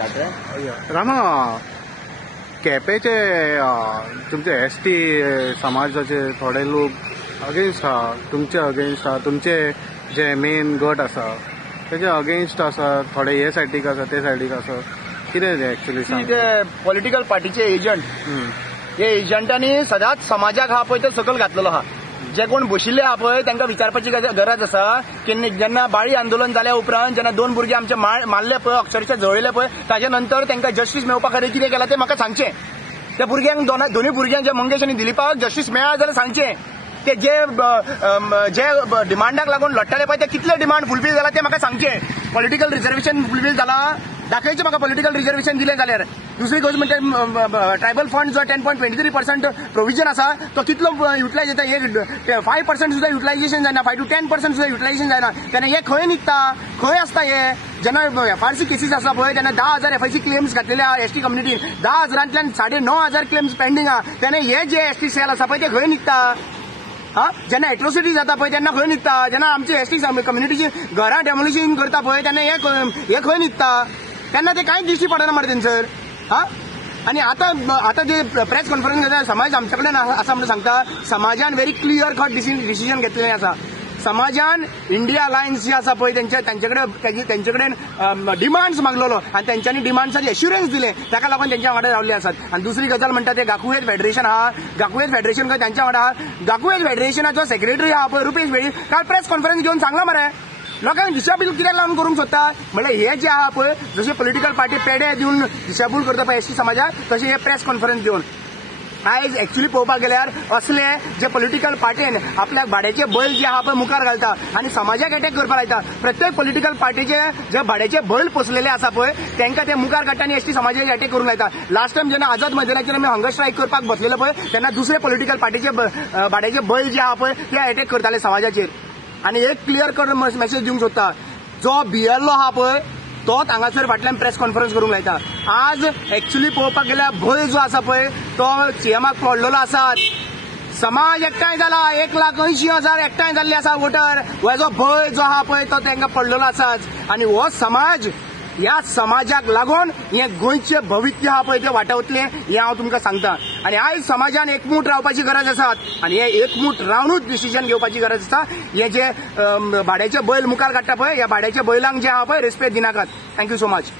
रामा केपेचे तुमचे एसटी समाजाचे थोडे लोक अगेन्स्ट आहा, तुमचे अगेन्स्ट आहा, तुमचे जे मेन गट आसा तेजे अगेन्स्ट आसा, थोडे हे सायडीक आसा ते सायडीक आसा, कितें ते एक्चुअली सांग. ते पॉलिटिकल पार्टीचे एजंट, हे एजंटांनी सदांच समाजाक हा पळय तो सकल घातलेलो आहा. जे कोण बशिल्ले आहा पळय तांकां विचारपाची गरज आसा की जेन्ना बाळी आंदोलन जाल्या उपरांत जेन्ना 2 भुरगे आमचे मारले पळय, अक्षरशः जळयले पळय, ताजे नंतर तांकां जस्टीस मेळोवपा खातीर कितें केलां तें म्हाका सांगचें. त्या भुरग्यांक दोनूय भुरग्यांक जे मंगेश आनी दिलीपाक जस्टीस मेळ्ळा जाल्यार सांगचें. ते जे डिमांडाक लागून लढटाले पळय ते कितले डिमांड फुलफील जाला ते म्हाका सांगचें. पॉलिटिकल रिजर्वेशन फुलफील जाला दाखयचें म्हाका. पॉलिटिकल रिजर्वेशन दिलें जाल्यार. दुसरी गोष्ट म्हणजे ट्रायबल फंड जो 10.23% प्रोविजन आसा तो कितलो युटिलायज जाता. हे 5% सुद्धा युटिलायझेशन जायना, 5 to 10% सुद्धा युटिलायझेशन जायना. तेन्ना हे खंय निघता, खंय आसता हे. जेन्ना FRC केसीस आसा पळय तेन्ना 10,000 FIC क्लेम्स घातलेले आहा एसटी कम्युनिटीन. 10,000तल्यान 9,500 क्लेम्स पेंडिंग आहा. तेन्ना हे जे एसटी सेल आसा पळय ते खंय निघता. जेन्ना एट्रोसिटी जाता पळय तेन्ना खंय निघता. जेन्ना आमची एसटी कम्युनिटीची घरां डेमोलिशन करता पळय तेन्ना हे खंय निघता. तेन्ना ते कांयच दिश्टी पडना मरे तेंचर. आणि आता जे प्रेस कॉन्फरन्स घेता समाज आमचे कडेन आसा म्हणून सांगता. समाजान व्हेरी क्लियर कट डिसिजन घेतलेलें आसा. समाजान इंडिया अलायन्स जे आसा पळय तेंचे कडेन डिमांड्स मागलेलो आनी तेंच्यांनी डिमांड्साचे एश्युरन्स दिले. ताका लागून तेंच्या वांगडा रावले आसात. आनी दुसरी गजाल म्हणटा ते गाकुयत फेडरेशन आहा. गाकुयत फेडरेशन खंय तेंच्या वांगडा आहा. गाकुयत फेडरेशनाचो सेक्रेटरी आहा पळय रुपेश वेळी काल प्रेस कॉन्फरन्स घेवन सांगला मरे लोकांक डिसेबल कित्याक लावन करूंक सोदता. म्हणल्यार हे जे आहा पळय जशे पॉलिटिकल पार्टी पेडे दिवन डिसेबल करता पळय एसटी समाजाक तशें हे प्रेस कॉन्फरन्स घेवन आयज एक्चुअली पळोवपाक गेल्यार असले जे पॉलिटिकल पार्टीन आपल्याक भाड्याचे बैल जे आहा पळय मुखार घालता आनी समाजाक अटॅक करपाक लायता. प्रत्येक पॉलिटिकल पार्टीचे जे भाड्याचे बैल पोसलेले आसा पळय तांकां ते मुखार काडटा आनी एसटी समाजाक अटॅक करूंक लायता. लास्ट टायम जेन्ना आझाद मैदानाचेर आमी हंगर स्ट्रायक करपाक बसलेलो पळय तेन्ना दुसरे पॉलिटिकल पार्टीचे भाड्याचे बैल जे आहा पळय ते अटॅक करताले समाजाचेर. आनी एक क्लियर कट मेसेज दिवंक सोदता. जो बियल्लो आहा पळय तोच हांगासर फाटल्यान प्रेस कॉन्फरन्स करूंक लायता. आज एक्चुअली पळोवपाक गेल्यार भंय जो आसा पळय तो सीएमाक पडलेलो आसा. समाज एकठांय जाला. 1,80,000 एकठांय जाल्ले आसा वोटर. हो जो भंय जो आहा पळय तो तांकां पडलेलो आसाच. आनी हो समाज ह्या समाजाक लागून हे गोंयचे भवित्य आहा पळय ते वाटावतलें हें हांव तुमकां सांगता. आनी आयज समाजान एकमूट रावपाची गरज आसा आनी हे एकमूट रावनूच डिसिजन घेवपाची गरज आसा. हे जे भाड्याचे बैल मुखार काडटा पळय ह्या भाड्याच्या बैलांक जे आहा पळय रेस्पेक्ट दिनाकात. Thank you so much.